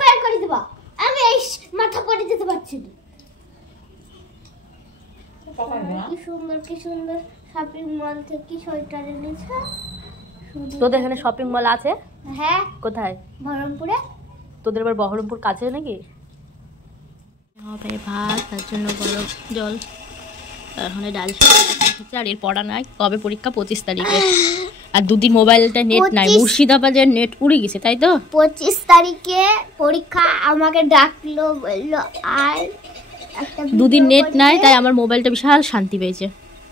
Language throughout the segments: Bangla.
বের করে দেব। আমি এই মাথা পড়ে যেতে পারছি না। কি সুন্দর শপিং মল থেকে সোয়েটার এনেছে। তোদের এখানে শপিং মল আছে? হ্যাঁ। কোথায়? বহরমপুরে। তোদের আবার বহরমপুর কাছে নাকি? হবে ভাত, তার জন্য গরম জল, ওখানে ডাল হচ্ছে। আর এর পড়া নাই, কবে পরীক্ষা? 25 তারিখে। আর দুদিন মোবাইলটা নেট নাই, মুর্শিদাবাদের নেট উড়ে গেছে, তাই তো? 25 তারিখে পরীক্ষা। আমাকে ডাকলো, বললো আর দুদিন নেট নাই, তাই আমার মোবাইলটা বিশাল শান্তি পেয়েছে।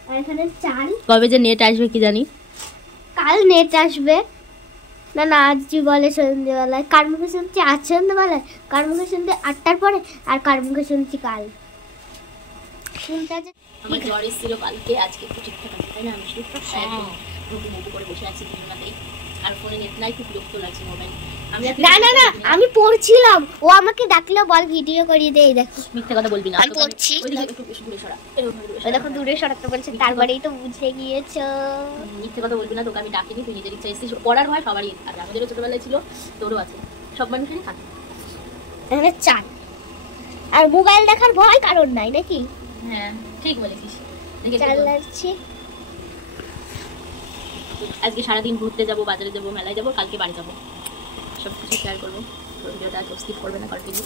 আর এখানে চাল। কবে যে নেট আসবে কি জানি। কাল নেট আসবে না, আজই বলে সন্ধ্যেবেলায়। কার মুখে শুনছি আজ সন্ধ্যেবেলায়, কার মুখে শুনছি 8টার পরে, আর কার মুখে শুনছি কাল। শুনতে আছে। আমার জ্বর এসেছিল কালকে, আজকে একটু ঠিকঠাক আছে, তাই না? আমি একদম করে বসে আছি দুজনাতেই। আর ফোনে নেট নাই, খুব বিরক্ত লাগছে মোবাইল। না আমি পড়ছিলাম, ও আমাকে ডাকলো, বল ভিডিও করিয়ে দে। এই দেখো, মিথ্যে কথা বলবি না, আমি পড়ছি। একটু বেশি দূরে সরা। দেখো দূরে সরাতে বলছে, তারপরেই তো বুঝে গিয়েছো। মিথ্যে কথা বলবি না, তোকে আমি ডাকিনি, তুই নিজের ইচ্ছা এসেছিস। পড়ার হয় সবারই, আর আমাদেরও ছোটবেলায় ছিল, তোরও আছে, সব মানুষেরই থাকে। এখানে চাল আর মোবাইল দেখার ভয় কারণ নাই নাকি? হ্যাঁ ঠিক বলেছিস। চাল লাগছে। আজকে সারাদিন ঘুরতে যাবো, বাজারে যাবো, মেলায় যাবো, কালকে বাড়ি যাবো, সব কিছু শেয়ার করবো। ভিডিওটা স্কিপ করবে না, কন্টিনিউ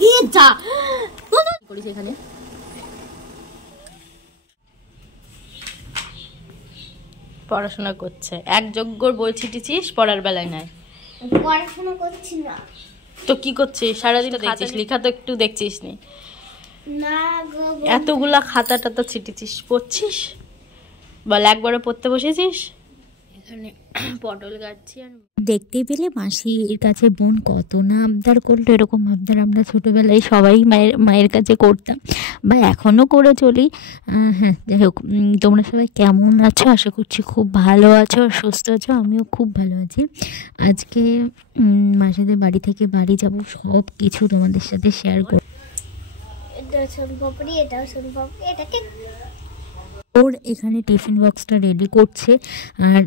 করিস। এখানে পড়াশোনা করছে, এক যজ্ঞর বই ছিটিছিস, পড়ার বেলায় নাই। পড়াশোনা করছি না তো কি করছিস সারাদিন? দেখছিস, লেখা তো একটু দেখছিস নি? না গো, এতগুলা খাতা টাতা ছিটিছিস, পড়ছিস? বল, একবারও পড়তে বসেছিস? এখানে পটল গাছছি। আর দেখতে পেলে মাসির কাছে বোন কত না আবদার করলো। এরকম আবদার আমরা ছোটোবেলায় সবাই মায়ের কাছে করতাম, বা এখনও করে চলি। হ্যাঁ, যাই হোক, তোমরা সবাই কেমন আছো? আশা করছি খুব ভালো আছো, সুস্থ আছো। আমিও খুব ভালো আছি। আজকে মাসিদের বাড়ি থেকে বাড়ি যাব, সব কিছু তোমাদের সাথে শেয়ার করব। এটা সোনপাপড়ি, এটাও সোনপাপড়ি, এটাকে ওর এখানে টিফিন বক্সটা রেডি করছে। আর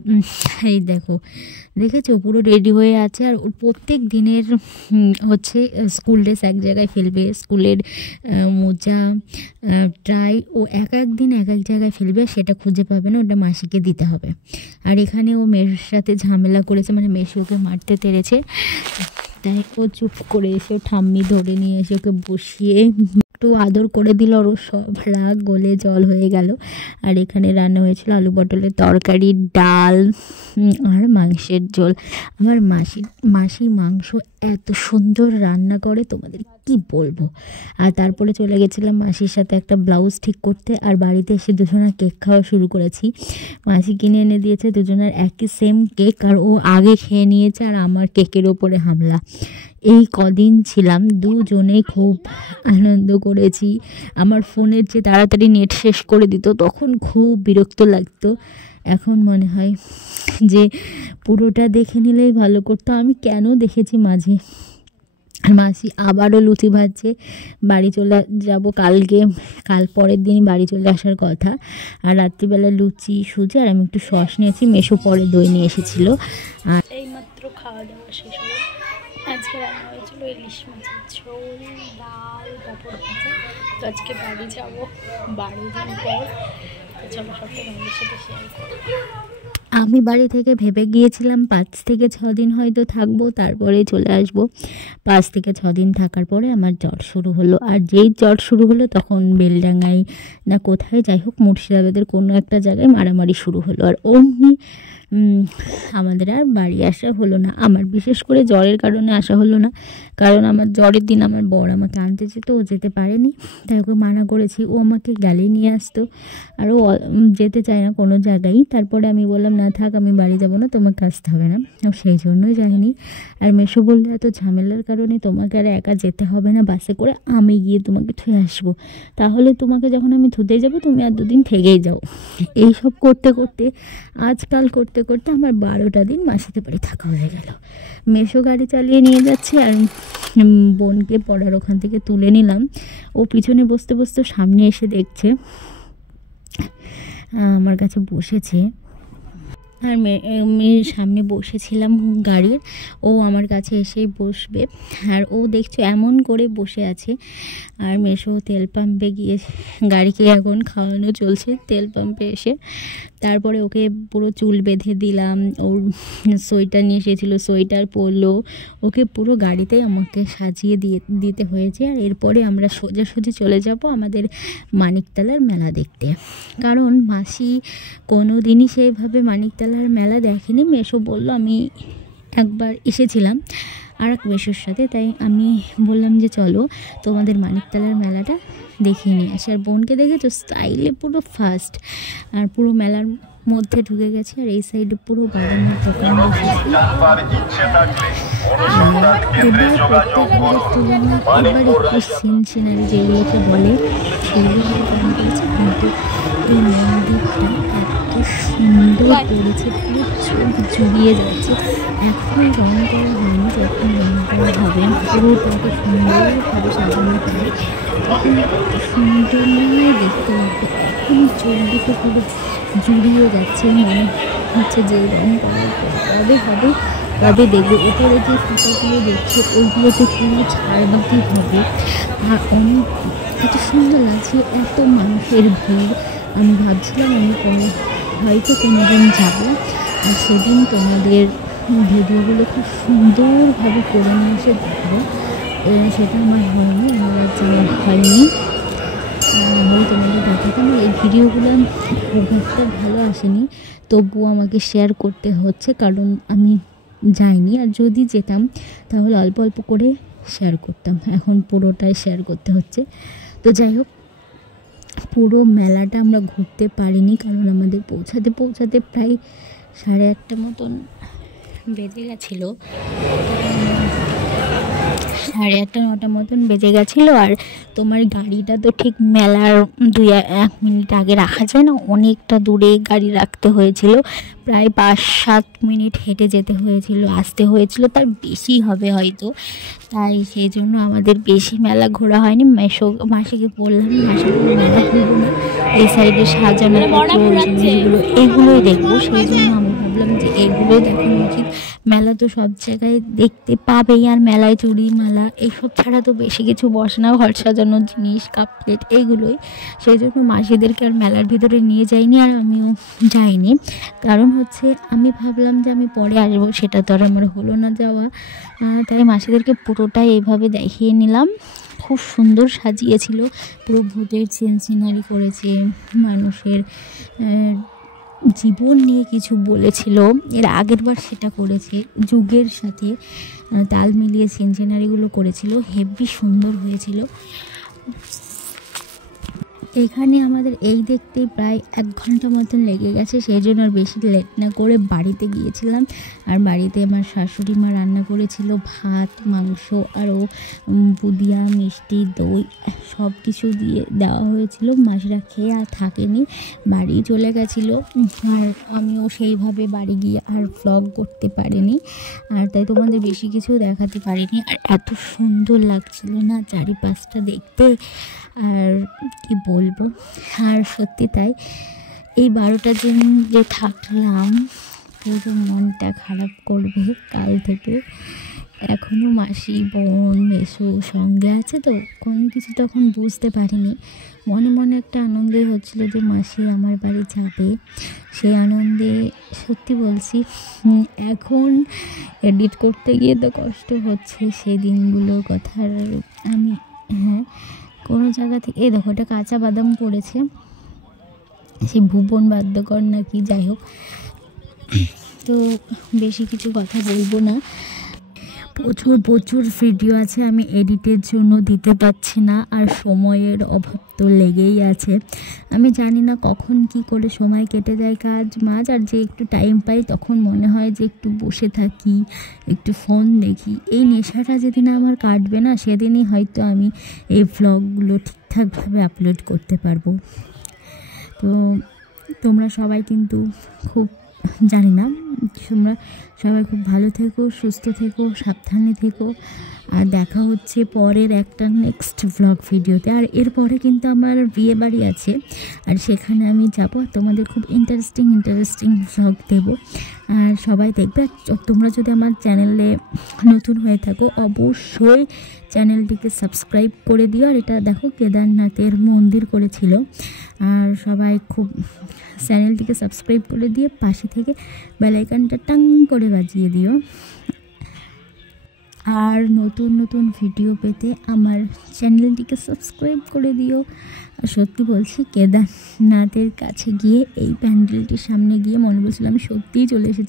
এই দেখেছো পুরো রেডি হয়ে আছে। আর ওর প্রত্যেক দিনের হচ্ছে স্কুল ড্রেস এক জায়গায় ফেলবে, স্কুলের মোজা, ট্রাই, ও এক দিন এক জায়গায় ফেলবে, সেটা খুঁজে পাবে না, ওটা মাসিকে দিতে হবে। আর এখানে ও মেয়ের সাথে ঝামেলা করেছে, মানে মেসি ওকে মারতে তেড়েছে, তাই ও চুপ করে এসে ঠাম্মি ধরে নিয়ে এসে ওকে বসিয়ে একটু আদর করে দিল। ওর সব রাগ গলে জল হয়ে গেল। আর এখানে রান্না হয়েছিল আলু পটলের তরকারি, ডাল আর মাংসের ঝোল। আমার মাসি মাংস এত সুন্দর রান্না করে, তোমাদের কি বলবো। আর তারপরে চলে গেছিলাম মাসির সাথে একটা ব্লাউজ ঠিক করতে। আর বাড়িতে এসে দুজনের কেক খাওয়া শুরু করেছি। মাসি কিনে এনে দিয়েছে দুজনের একই সেম কেক, আর ও আগে খেয়ে নিয়েছে, আর আমার কেকের ওপরে হামলা। এই কদিন ছিলাম, দুজনেই খুব আনন্দ করেছি। আমার ফোনের যে তাড়াতাড়ি নেট শেষ করে দিত, তখন খুব বিরক্ত লাগতো। এখন মনে হয় যে পুরোটা দেখে নিলেই ভালো করতো। আমি কেন দেখেছি মাঝে। মাসি আবারও লুচি ভাজছে। বাড়ি চলে যাব কাল পরের দিনই বাড়ি চলে আসার কথা। আর রাত্রিবেলা লুচি সুজি, আর আমি একটু সস নিয়েছি, মেশো পরে দই নিয়ে এসেছিলো। আর এইমাত্র খাওয়া দাওয়া শেষ হলো। আজকে রান্না হয়েছিল ইলিশ মাছের ঝোল, ডাল, পাঁপড় ভাজা। তো আজকে বাড়ি যাব 12 দিন পর। চলো সবটা তোমাদের সাথে শেয়ার করব। আমি বাড়ি থেকে ভেবে গিয়েছিলাম 5 থেকে 6 দিন হয়তো থাকবো, তারপরে চলে আসবো। 5 থেকে 6 দিন থাকার পরে আমার জ্বর শুরু হলো। আর যেই জ্বর শুরু হলো, তখন বেলডাঙ্গায় না কোথায়, যাই হোক মুর্শিদাবাদের কোনো একটা জায়গায় মারামারি শুরু হলো। আর অমনি আমাদের আর বাড়ি আসা হলো না। আমার বিশেষ করে জ্বরের কারণে আসা হলো না, কারণ আমার জ্বরের দিন আমার বর আমাকে আনতে যেত, ও যেতে পারেনি, তাই ওকে মানা করেছি। ও আমাকে গেলে নিয়ে আসতো, আর ও যেতে চায় না কোনো জায়গায়। তারপরে আমি বললাম, না থাক, আমি বাড়ি যাব না, তোমাকে আসতে হবে না। সেই জন্যই যাইনি। আর মেসো বললে, এত ঝামেলার কারণে তোমাকে আর একা যেতে হবে না, বাসে করে আমি গিয়ে তোমাকে থুয়ে আসবো। তাহলে তোমাকে যখন আমি ধুতে যাব, তুমি আর 2 দিন থেকেই যাও। এই সব করতে করতে আজকাল করতে করতে আমার 12টা দিন মাসিতে বাড়ি থাকা হয়ে গেল। মেসো গাড়ি চালিয়ে নিয়ে যাচ্ছে, আর বোনকে পড়ার ওখান থেকে তুলে নিলাম। ও পিছনে বসতে বসতে সামনে এসে দেখছে আমার কাছে বসেছে। আর মেয়ের সামনে বসেছিলাম গাড়ির, ও আমার কাছে এসেই বসবে। আর ও দেখছো এমন করে বসে আছে। আর মেশো তেল পাম্পে গিয়ে গাড়িকে এখন খাওয়ানো চলছে তেল পাম্পে এসে। তারপরে ওকে পুরো চুল বেঁধে দিলাম, ওর সোয়েটার নিয়ে এসেছিলো সোয়েটার পরলো, ওকে পুরো গাড়িতেই আমাকে সাজিয়ে দিতে হয়েছে। আর এরপরে আমরা সোজাসুজি চলে যাব আমাদের মানিকতলার মেলা দেখতে, কারণ মাসি কোনো দিনই সেইভাবে মানিকতলার মেলা দেখেনি। মেশো বললো, আমি একবার এসেছিলাম আর এক মেশোর সাথে, তাই আমি বললাম যে চলো তোমাদের মানিকতলার মেলাটা দেখিয়ে নিয়ে আসি। আর বোনকে দেখেছো স্টাইলে পুরো ফার্স্ট, আর পুরো মেলার মধ্যে ঢুকে গেছে। আর এই সাইডে পুরো বাদামের দোকান বসেছে। এবার একটু সিনারি যেগুলোকে বলে সেগুলো করেছে, কিন্তু এই মন্দিরটা এত সুন্দর করেছে, পুরো চোখ জুড়িয়ে যাচ্ছে। এখন রং করা হয়নি, যখন রং করা হবে পুরোটাকে সুন্দরভাবে সাজানো হয় তখন সুন্দর দেখতে লাগবে। এখন চোখ দুটো পুরো জুড়িয়ে যাচ্ছে, মনে হচ্ছে যে রং করার পর কবে হবে কবে দেখবে। ওপরে যে ফটোগুলো দেখছে ওইগুলোতে পুরো ছাড়বাতি হবে। আর অনেক এত সুন্দর লাগছে, এত মানুষের ভিড়। আমি ভাবছিলাম আমি হয়তো কোনো দিন যাবো, আর সেদিন তোমাদের ভিডিওগুলো খুব সুন্দরভাবে করে নিয়ে এসে দেখবো। সেটা আমার হয়নি, আমার যাওয়া হয়নি। আমি তোমাদের দেখাতাম। এই ভিডিওগুলো খুব একটা ভালো আসেনি, তবুও আমাকে শেয়ার করতে হচ্ছে, কারণ আমি যাইনি। আর যদি যেতাম তাহলে অল্প অল্প করে শেয়ার করতাম, এখন পুরোটাই শেয়ার করতে হচ্ছে। তো যাই হোক, পুরো মেলাটা আমরা ঘুরতে পারিনি, কারণ আমাদের পৌঁছাতে প্রায় 8:30 মতন বেজে গেছিলো, 8:30-9টা মতন বেজে গেছিলো। আর তোমার গাড়িটা তো ঠিক মেলার 2-1 মিনিট আগে রাখা যায় না, অনেকটা দূরে গাড়ি রাখতে হয়েছিল, প্রায় 5-7 মিনিট হেঁটে যেতে হয়েছিল, আসতে হয়েছিল, তার বেশি হবে হয়তো। তাই সেই জন্য আমাদের বেশি মেলা ঘোরা হয়নি। মাসিকে বললাম, মাসি মেলা ঘুরবো না, এই সাইডে সাজানো জিনিসগুলো এইগুলোই দেখবো। সেই জন্য আমি ভাবলাম যে এইগুলোই দেখানো উচিত। মেলা তো সব জায়গায় দেখতে পাবেই, আর মেলায় চুড়ি মালা এইসব ছাড়া তো বেশি কিছু বসে না, ঘর সাজানোর জিনিস কাপ প্লেট এইগুলোই। সেই জন্য মাসিদেরকে আর মেলার ভিতরে নিয়ে যাইনি, আর আমিও যাইনি। কারণ হচ্ছে আমি ভাবলাম যে আমি পরে আসবো, সেটা তো আর আমার হলো না যাওয়া। তাই মাসিদেরকে পুরোটাই এইভাবে দেখিয়ে নিলাম। খুব সুন্দর সাজিয়েছিল, পুরো ভূতের সিনারি করেছে, মানুষের জীবন নিয়ে কিছু বলেছিল। এর আগের বার সেটা করেছে, যুগের সাথে তাল মিলিয়ে সিনারিগুলো করেছিল, হেভি সুন্দর হয়েছিল। এখানে আমাদের এই দেখতে প্রায় 1 ঘন্টা মতন লেগে গেছে, সেই জন্য আর বেশি লেট না করে বাড়িতে গিয়েছিলাম। আর বাড়িতে আমার শাশুড়ি মা রান্না করেছিল ভাত, মাংস, আরও বুদিয়া, মিষ্টি, দই সব কিছু দিয়ে দেওয়া হয়েছিল। মাসিরা খেয়ে আর থাকেনি, বাড়ি চলে গেছিলো। আর আমিও সেইভাবে বাড়ি গিয়ে আর ভ্লগ করতে পারিনি, আর তাই তোমাদের বেশি কিছু দেখাতে পারিনি। আর এত সুন্দর লাগছিল না চারিপাশটা দেখতে, আর কি বলবো। আর সত্যি তাই, এই 12টা দিন যে থাকলাম পুরো মনটা খারাপ করবে কাল থেকে। এখনও মাসি, বোন, মেসো সঙ্গে আছে, তো কোনো কিছু তখন বুঝতে পারিনি। মনে মনে একটা আনন্দই হচ্ছিলো যে মাসি আমার বাড়ি যাবে, সেই আনন্দে সত্যি বলছি এখন এডিট করতে গিয়ে তো কষ্ট হচ্ছে সেই দিনগুলোর কথা। আমি কোনো জায়গা থেকে এই দেখো, এটা কাঁচা বাদাম করেছে, সেই ভুবন বাদ্যকর নাকি, যাই হোক। তো বেশি কিছু কথা বলবো না, প্রচুর ভিডিও আছে, আমি এডিটের জন্য দিতে পারছি না, আর সময়ের অভাব তো লেগেই আছে। আমি জানি না কখন কি করে সময় কেটে যায় কাজ মাঝ, আর যে একটু টাইম পাই তখন মনে হয় যে একটু বসে থাকি, একটু ফোন দেখি। এই নেশাটা যেদিন আমার কাটবে না, সেদিনই হয়তো আমি এই ভ্লগগুলো ঠিকঠাকভাবে আপলোড করতে পারবো। তো তোমরা সবাই কিন্তু খুব, জানি না তোমরা সবাই খুব ভালো থেকো, সুস্থ থেকো, সাবধানে থেকো। আর দেখা হচ্ছে পরের একটা নেক্সট ব্লগ ভিডিওতে। আর এরপরে কিন্তু আমার বিয়ে বাড়ি আছে, আর সেখানে আমি যাব, তোমাদের খুব ইন্টারেস্টিং ব্লগ দেবো। আর সবাই দেখবে। তোমরা যদি আমার চ্যানেলে নতুন হয়ে থাকো অবশ্যই চ্যানেলটিকে সাবস্ক্রাইব করে দিও। আর এটা দেখো কেদারনাথের মন্দির করেছিল। আর সবাই খুব চ্যানেলটিকে সাবস্ক্রাইব করে দিয়ে পাশে থেকে বেল আইকনটা টাং করে বাজিয়ে দিও। আর নতুন ভিডিও পেতে আমার চ্যানেলটিকে সাবস্ক্রাইব করে দিও। আর সত্যি বলছি, কেদারনাথের কাছে গিয়ে এই প্যান্ডেলটির সামনে গিয়ে মনে বলছিলাম সত্যিই চলে এসেছি।